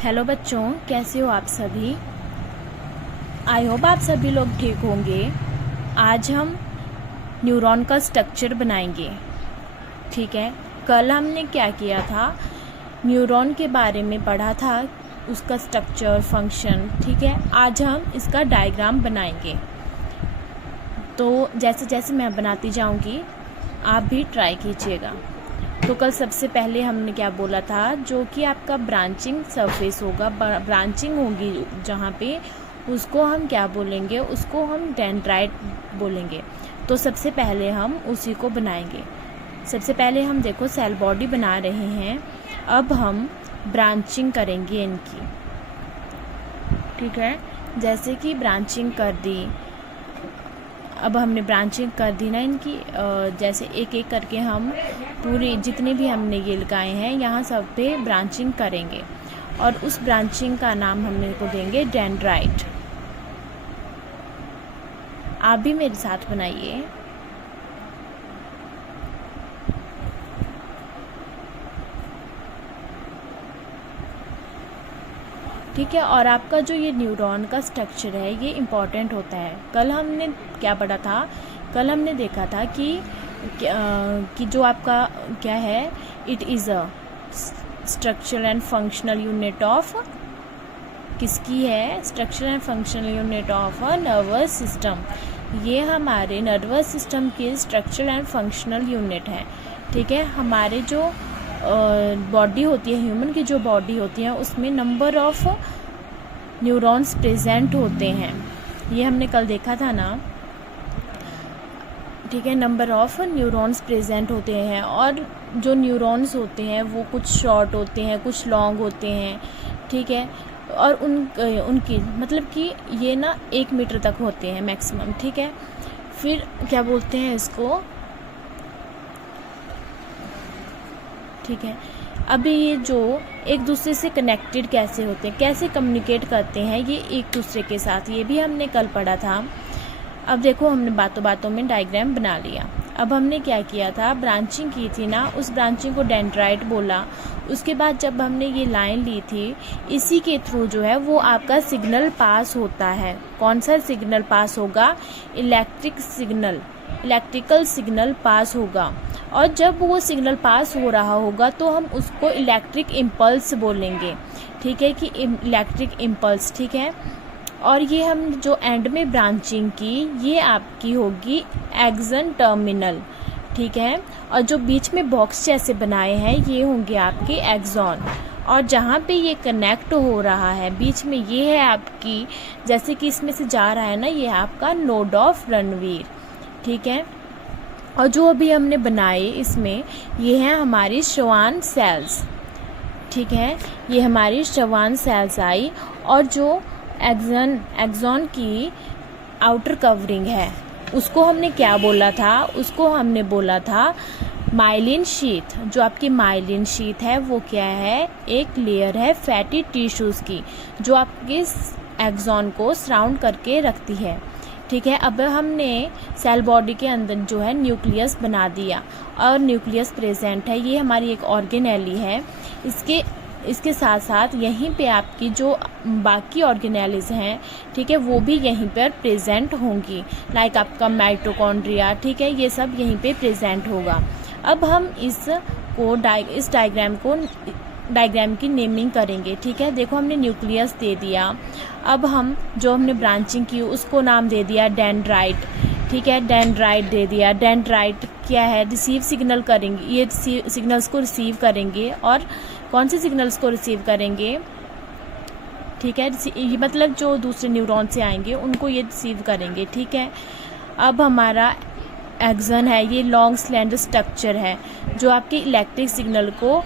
Hello बच्चों, कैसे हो आप सभी। आई होप आप सभी लोग ठीक होंगे। आज हम न्यूरॉन का स्ट्रक्चर बनाएंगे। ठीक है, कल हमने क्या किया था, न्यूरॉन के बारे में पढ़ा था, उसका स्ट्रक्चर, फंक्शन। ठीक है, आज हम इसका डायग्राम बनाएंगे। तो जैसे जैसे मैं बनाती जाऊंगी आप भी ट्राई कीजिएगा। तो कल सबसे पहले हमने क्या बोला था, जो कि आपका ब्रांचिंग सरफेस होगा, ब्रांचिंग होगी जहाँ पे, उसको हम क्या बोलेंगे, उसको हम डेंड्राइट बोलेंगे। तो सबसे पहले हम उसी को बनाएंगे। सबसे पहले हम देखो सेल बॉडी बना रहे हैं, अब हम ब्रांचिंग करेंगे इनकी। ठीक है, जैसे कि ब्रांचिंग कर दी, अब हमने ब्रांचिंग कर दी ना इनकी, जैसे एक एक करके हम पूरी जितने भी हमने ये लगाए हैं यहाँ सब पे ब्रांचिंग करेंगे और उस ब्रांचिंग का नाम हमने को देंगे डेंड्राइट। आप भी मेरे साथ बनाइए। ठीक है, और आपका जो ये न्यूरॉन का स्ट्रक्चर है ये इम्पॉर्टेंट होता है। कल हमने क्या पढ़ा था, कल हमने देखा था कि जो आपका क्या है, it is a structural and functional unit of, किसकी है, structural and functional unit of a nervous system. ये हमारे नर्वस सिस्टम की स्ट्रक्चरल एंड फंक्शनल यूनिट है। ठीक है, हमारे जो बॉडी होती है, ह्यूमन की जो बॉडी होती है, उसमें नंबर ऑफ न्यूरॉन्स प्रेजेंट होते हैं, ये हमने कल देखा था ना। ठीक है, नंबर ऑफ न्यूरॉन्स प्रेजेंट होते हैं, और जो न्यूरॉन्स होते हैं वो कुछ शॉर्ट होते हैं, कुछ लॉन्ग होते हैं। ठीक है, और उनकी मतलब कि ये ना 1 मीटर तक होते हैं मैक्सिमम। ठीक है, फिर क्या बोलते हैं इसको, ठीक है, अभी ये जो एक दूसरे से कनेक्टेड कैसे होते हैं, कैसे कम्युनिकेट करते हैं ये एक दूसरे के साथ, ये भी हमने कल पढ़ा था। अब देखो हमने बातों बातों में डायग्राम बना लिया। अब हमने क्या किया था, ब्रांचिंग की थी ना, उस ब्रांचिंग को डेंड्राइट बोला। उसके बाद जब हमने ये लाइन ली थी, इसी के थ्रू जो है वो आपका सिग्नल पास होता है। कौन सा सिग्नल पास होगा, इलेक्ट्रिकल सिग्नल पास होगा। और जब वो सिग्नल पास हो रहा होगा तो हम उसको इलेक्ट्रिक इम्पल्स बोलेंगे। ठीक है, कि इलेक्ट्रिक इम्पल्स। ठीक है, और ये हम जो एंड में ब्रांचिंग की, ये आपकी होगी एक्सन टर्मिनल। ठीक है, और जो बीच में बॉक्स जैसे बनाए हैं ये होंगे आपके एक्सॉन, और जहाँ पे ये कनेक्ट हो रहा है बीच में, ये है आपकी, जैसे कि इसमें से जा रहा है ना, ये आपका नोड ऑफ रनवीर। ठीक है, और जो अभी हमने बनाए इसमें, ये हैं हमारी श्वान सेल्स। ठीक है, ये हमारी श्वान सेल्स आई, और जो एक्सॉन की आउटर कवरिंग है उसको हमने क्या बोला था, उसको हमने बोला था माइलिन शीथ। जो आपकी माइलिन शीथ है वो क्या है, एक लेयर है फैटी टिश्यूज़ की, जो आपके एक्सॉन को सराउंड करके रखती है। ठीक है, अब हमने सेल बॉडी के अंदर जो है न्यूक्लियस बना दिया, और न्यूक्लियस प्रेजेंट है, ये हमारी एक ऑर्गेनेली है। इसके साथ साथ यहीं पे आपकी जो बाकी ऑर्गेनेलीज हैं, ठीक है, वो भी यहीं पर प्रेजेंट होंगी, लाइक आपका माइटोकॉन्ड्रिया। ठीक है, ये सब यहीं पे प्रेजेंट होगा। अब हम इस डायग्राम की नेमिंग करेंगे। ठीक है, देखो हमने न्यूक्लियस दे दिया, अब हम जो हमने ब्रांचिंग की उसको नाम दे दिया डेंड्राइट। ठीक है, डेंड्राइट दे दिया। डेंड्राइट क्या है, रिसीव सिग्नल करेंगे, ये सिग्नल्स को रिसीव करेंगे। और कौन से सिग्नल्स को रिसीव करेंगे, ठीक है, ये मतलब जो दूसरे न्यूरॉन से आएंगे उनको ये रिसीव करेंगे। ठीक है, अब हमारा एक्सन है, ये लॉन्ग स्लेंडर स्ट्रक्चर है जो आपके इलेक्ट्रिक सिग्नल को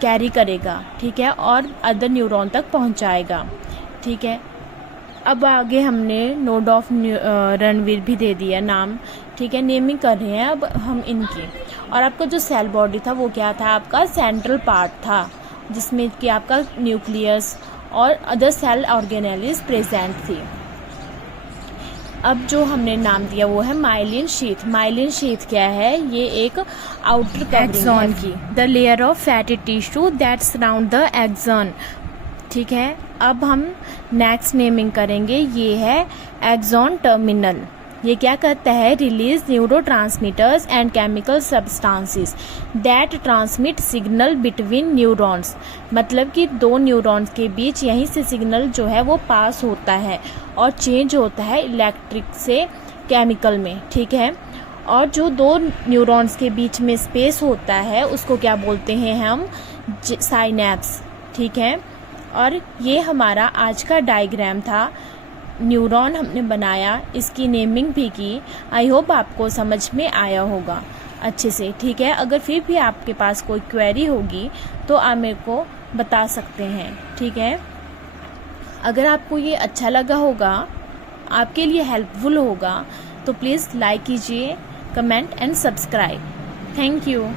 कैरी करेगा। ठीक है, और अदर न्यूरॉन तक पहुंचाएगा। ठीक है, अब आगे हमने नोड ऑफ रणवीर भी दे दिया नाम। ठीक है, नेमिंग कर रहे हैं अब हम इनकी। और आपका जो सेल बॉडी था वो क्या था, आपका सेंट्रल पार्ट था, जिसमें कि आपका न्यूक्लियस और अदर सेल ऑर्गेनेलीज प्रेजेंट थी। अब जो हमने नाम दिया वो है माइलिन शीथ। माइलिन शीथ क्या है? ये एक आउटर कवरिंग की the layer of fatty tissue that surround the axon. ठीक है, अब हम नेक्स्ट नेमिंग करेंगे, ये है एक्सॉन टर्मिनल। ये क्या करता है? Release neurotransmitters and chemical substances that transmit signal between neurons. मतलब कि दो न्यूरॉन्स के बीच यहीं से सिग्नल जो है वो पास होता है और चेंज होता है इलेक्ट्रिक से केमिकल में। ठीक है, और जो दो न्यूरॉन्स के बीच में स्पेस होता है उसको क्या बोलते हैं हम? साइनेप्स। ठीक है, और ये हमारा आज का डायग्राम था। न्यूरॉन हमने बनाया, इसकी नेमिंग भी की। आई होप आपको समझ में आया होगा अच्छे से। ठीक है, अगर फिर भी आपके पास कोई क्वेरी होगी तो आप मेरे को बता सकते हैं। ठीक है, अगर आपको ये अच्छा लगा होगा, आपके लिए हेल्पफुल होगा, तो प्लीज़ लाइक कीजिए, comment and subscribe. Thank you.